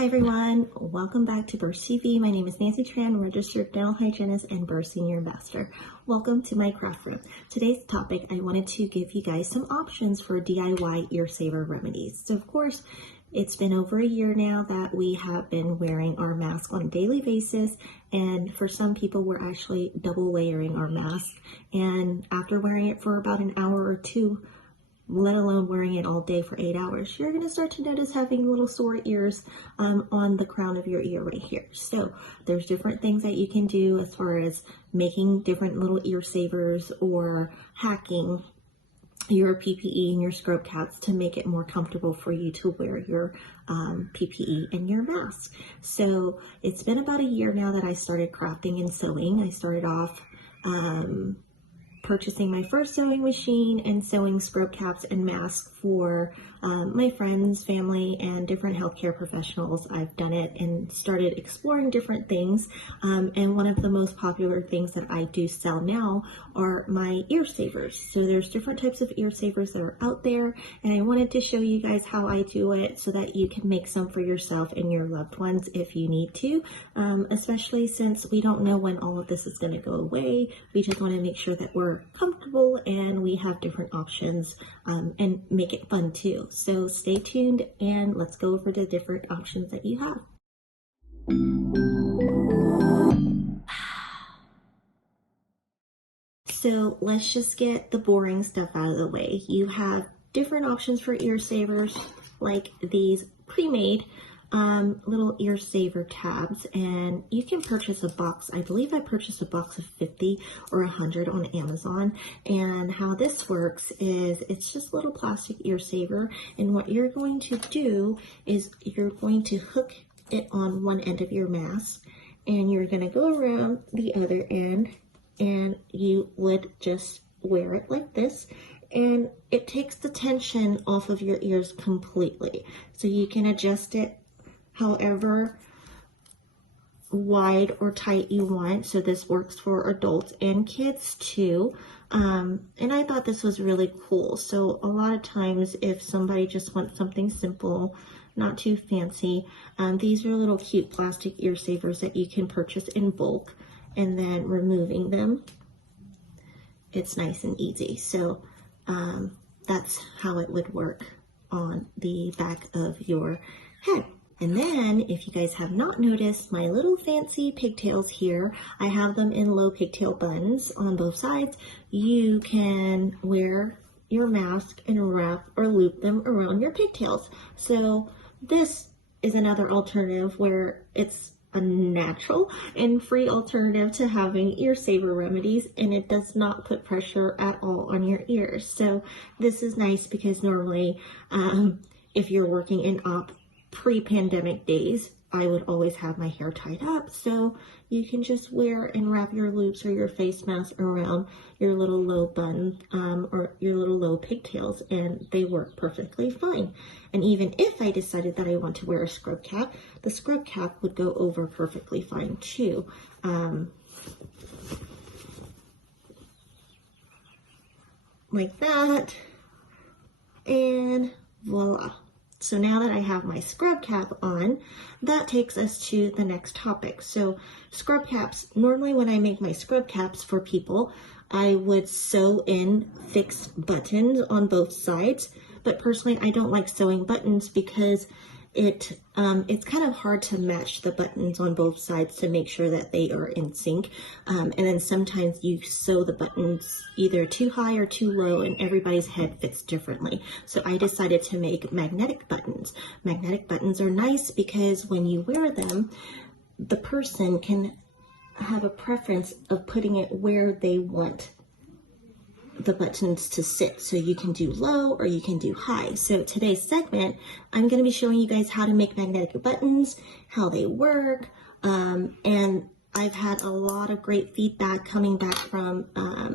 Hi everyone, welcome back to Burst TV. My name is Nancy Tran, registered dental hygienist and Burst Senior Ambassador. Welcome to my craft room. Today's topic, I wanted to give you guys some options for DIY ear saver remedies. So of course, it's been over a year now that we have been wearing our mask on a daily basis, and for some people we're actually double layering our mask, and after wearing it for about an hour or two, let alone wearing it all day for 8 hours, you're going to start to notice having little sore ears on the crown of your ear right here. So there's different things that you can do as far as making different little ear savers or hacking your PPE and your scrub caps to make it more comfortable for you to wear your PPE and your mask. So it's been about a year now that I started crafting and sewing. I started off purchasing my first sewing machine and sewing scrub caps and masks for my friends, family, and different healthcare professionals. I've done it and started exploring different things, and one of the most popular things that I do sell now are my ear savers. So there's different types of ear savers that are out there, and I wanted to show you guys how I do it so that you can make some for yourself and your loved ones if you need to, especially since we don't know when all of this is going to go away. We just want to make sure that we're comfortable and we have different options and make it fun too. So stay tuned and let's go over the different options that you have. So let's just get the boring stuff out of the way. You have different options for ear savers, like these pre-made little ear saver tabs, and you can purchase a box. I believe I purchased a box of 50 or 100 on Amazon, and how this works is it's just a little plastic ear saver, and what you're going to do is you're going to hook it on one end of your mask, and you're going to go around the other end, and you would just wear it like this, and it takes the tension off of your ears completely. So you can adjust it however wide or tight you want. So this works for adults and kids too. And I thought this was really cool. So a lot of times if somebody just wants something simple, not too fancy, these are little cute plastic ear savers that you can purchase in bulk, and then removing them, it's nice and easy. So that's how it would work on the back of your head. And then, if you guys have not noticed, my little fancy pigtails here, I have them in low pigtail buns on both sides. You can wear your mask and wrap or loop them around your pigtails. So this is another alternative where it's a natural and free alternative to having ear saver remedies, and it does not put pressure at all on your ears. So this is nice because normally if you're working in pre-pandemic days, I would always have my hair tied up, so you can just wear and wrap your loops or your face mask around your little low bun or your little low pigtails, and they work perfectly fine. And even if I decided that I want to wear a scrub cap, the scrub cap would go over perfectly fine too. Like that, and voila. So now that I have my scrub cap on, that takes us to the next topic. So scrub caps, normally when I make my scrub caps for people, I would sew in fixed buttons on both sides. But personally, I don't like sewing buttons because it's kind of hard to match the buttons on both sides to make sure that they are in sync. And then sometimes you sew the buttons either too high or too low, and everybody's head fits differently. So I decided to make magnetic buttons. Magnetic buttons are nice because when you wear them, the person can have a preference of putting it where they want the buttons to sit. So you can do low or you can do high. So today's segment, I'm going to be showing you guys how to make magnetic buttons, how they work, and I've had a lot of great feedback coming back from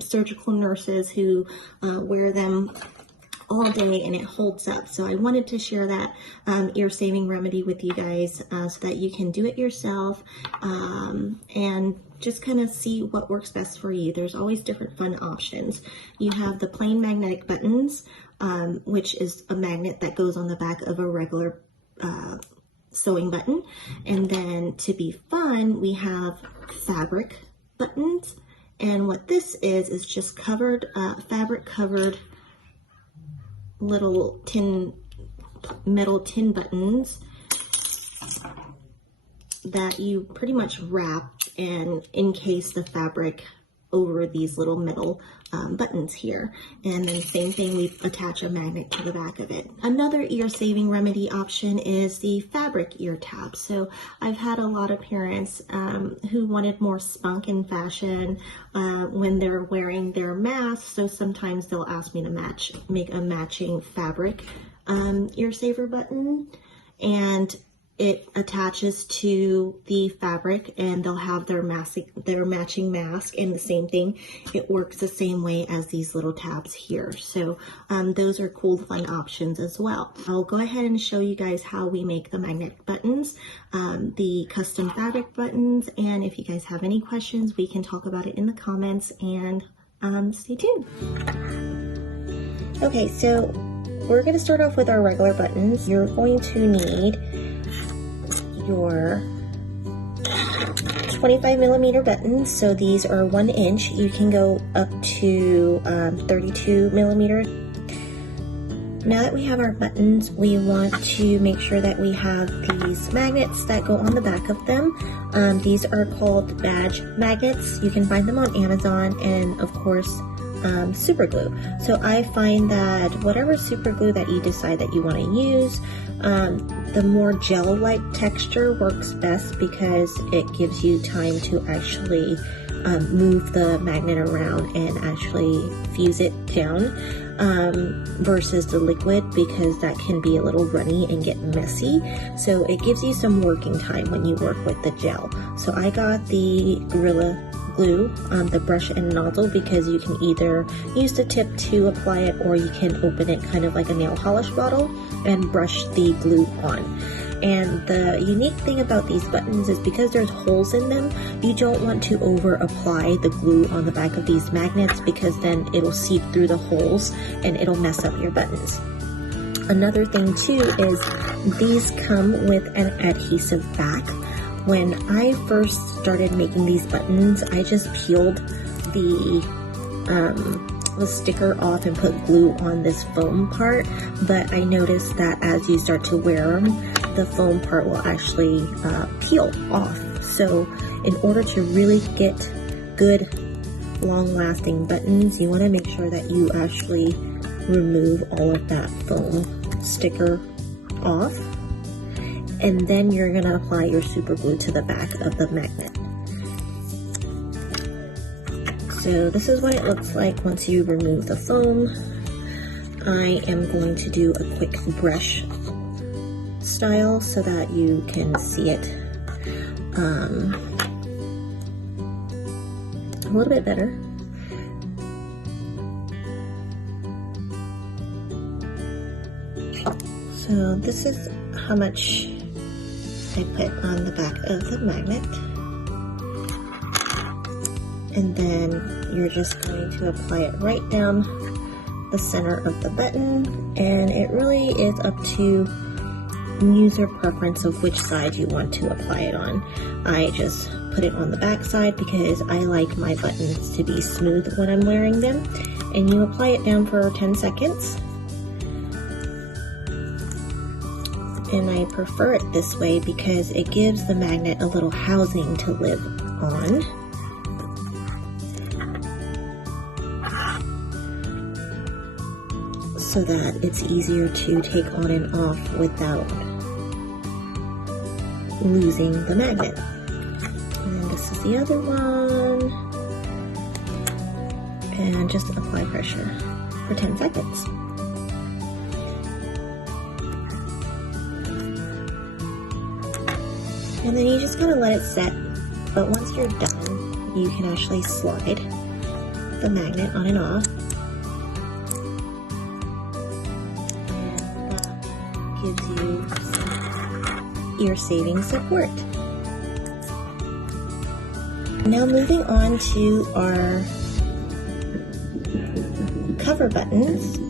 surgical nurses who wear them all day and it holds up. So I wanted to share that ear saving remedy with you guys so that you can do it yourself and just kind of see what works best for you. There's always different fun options. You have the plain magnetic buttons, which is a magnet that goes on the back of a regular sewing button. And then to be fun, we have fabric buttons. And what this is just covered, fabric covered little metal tin buttons that you pretty much wrap and encase the fabric over these little metal buttons here. And then same thing, we attach a magnet to the back of it. Another ear saving remedy option is the fabric ear tabs. So I've had a lot of parents who wanted more spunk in fashion when they're wearing their masks. So sometimes they'll ask me to make a matching fabric ear saver button, and it attaches to the fabric and they'll have their matching mask, and the same thing, it works the same way as these little tabs here. So those are cool, fun options as well. I'll go ahead and show you guys how we make the magnet buttons, the custom fabric buttons, and if you guys have any questions, we can talk about it in the comments, and stay tuned. Okay, so we're going to start off with our regular buttons. You're going to need your 25mm buttons. So these are 1 inch. You can go up to 32mm. Now that we have our buttons, we want to make sure that we have these magnets that go on the back of them. These are called badge magnets. You can find them on Amazon, and of course super glue. So I find that whatever super glue that you decide that you want to use, the more gel-like texture works best because it gives you time to actually move the magnet around and actually fuse it down versus the liquid, because that can be a little runny and get messy. So it gives you some working time when you work with the gel. So I got the Gorilla Glue, the brush and nozzle, because you can either use the tip to apply it, or you can open it kind of like a nail polish bottle and brush the glue on. And the unique thing about these buttons is because there's holes in them, you don't want to over apply the glue on the back of these magnets, because then it'll seep through the holes and it'll mess up your buttons. Another thing too is these come with an adhesive back. When I first started making these buttons, I just peeled the sticker off and put glue on this foam part, but I noticed that as you start to wear them, the foam part will actually peel off. So in order to really get good, long-lasting buttons, you want to make sure that you actually remove all of that foam sticker off. And then you're going to apply your super glue to the back of the magnet. So this is what it looks like once you remove the foam. I am going to do a quick brush style so that you can see it a little bit better. So this is how much I put on the back of the magnet, and then you're just going to apply it right down the center of the button, and it really is up to user preference of which side you want to apply it on. I just put it on the back side because I like my buttons to be smooth when I'm wearing them, and you apply it down for 10 seconds. And I prefer it this way because it gives the magnet a little housing to live on. So that it's easier to take on and off without losing the magnet. And then this is the other one. And just apply pressure for 10 seconds. And then you just gotta let it set, but once you're done, you can actually slide the magnet on and off. And that gives you some ear-saving support. Now moving on to our cover buttons.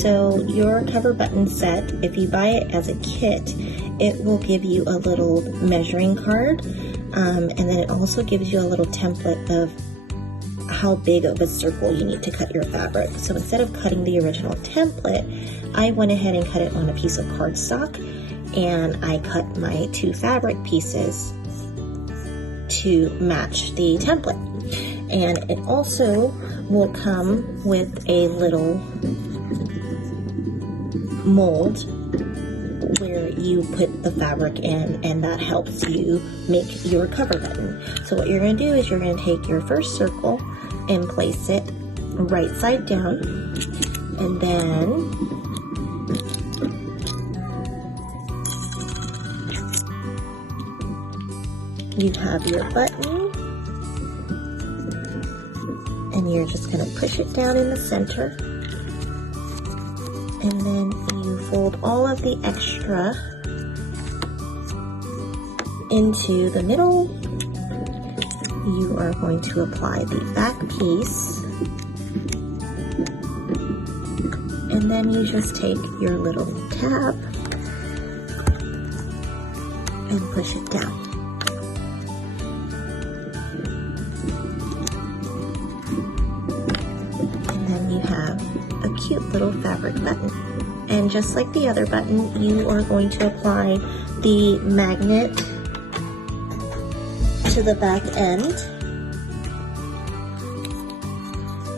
So your cover button set, if you buy it as a kit, it will give you a little measuring card, and then it also gives you a little template of how big of a circle you need to cut your fabric. So instead of cutting the original template, I went ahead and cut it on a piece of cardstock, and I cut my 2 fabric pieces to match the template. And it also will come with a little mold where you put the fabric in, and that helps you make your cover button. So what you're going to do is you're going to take your first circle and place it right side down, and then you have your button, and you're just going to push it down in the center, and then you fold all of the extra into the middle. You are going to apply the back piece, and then you just take your little tab and push it down. And then you have a cute little fabric button. And just like the other button, you are going to apply the magnet to the back end,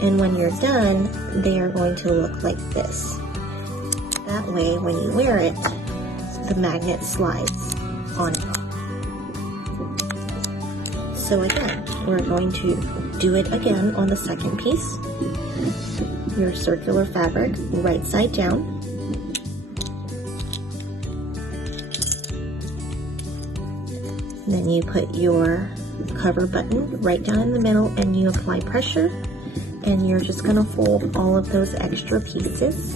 and when you're done, they are going to look like this. That way, when you wear it, the magnet slides on it. So again, we're going to do it again on the second piece. Your circular fabric, right side down. Then you put your cover button right down in the middle, and you apply pressure, and you're just going to fold all of those extra pieces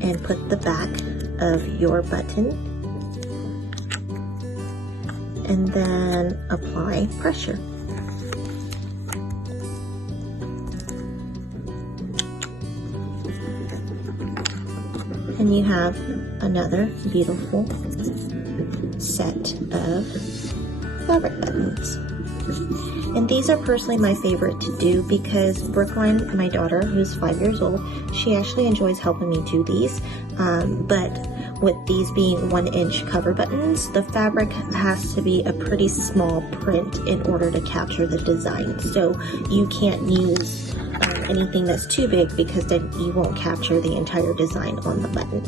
and put the back of your button, and then apply pressure. And you have another beautiful set of fabric buttons. And these are personally my favorite to do because Brookline, my daughter, who's 5 years old, she actually enjoys helping me do these. But with these being 1-inch cover buttons, the fabric has to be a pretty small print in order to capture the design. So you can't use anything that's too big, because then you won't capture the entire design on the button.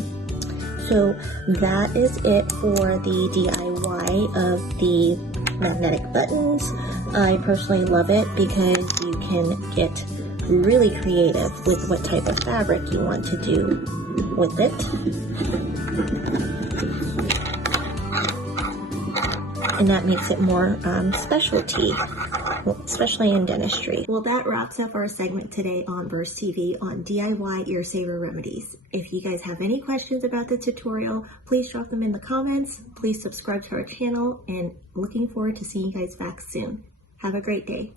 So that is it for the DIY of the magnetic buttons. I personally love it because you can get really creative with what type of fabric you want to do with it. And that makes it more specialty, especially in dentistry. Well, that wraps up our segment today on Burst TV on DIY Ear Saver Remedies. If you guys have any questions about the tutorial, please drop them in the comments. Please subscribe to our channel, and looking forward to seeing you guys back soon. Have a great day.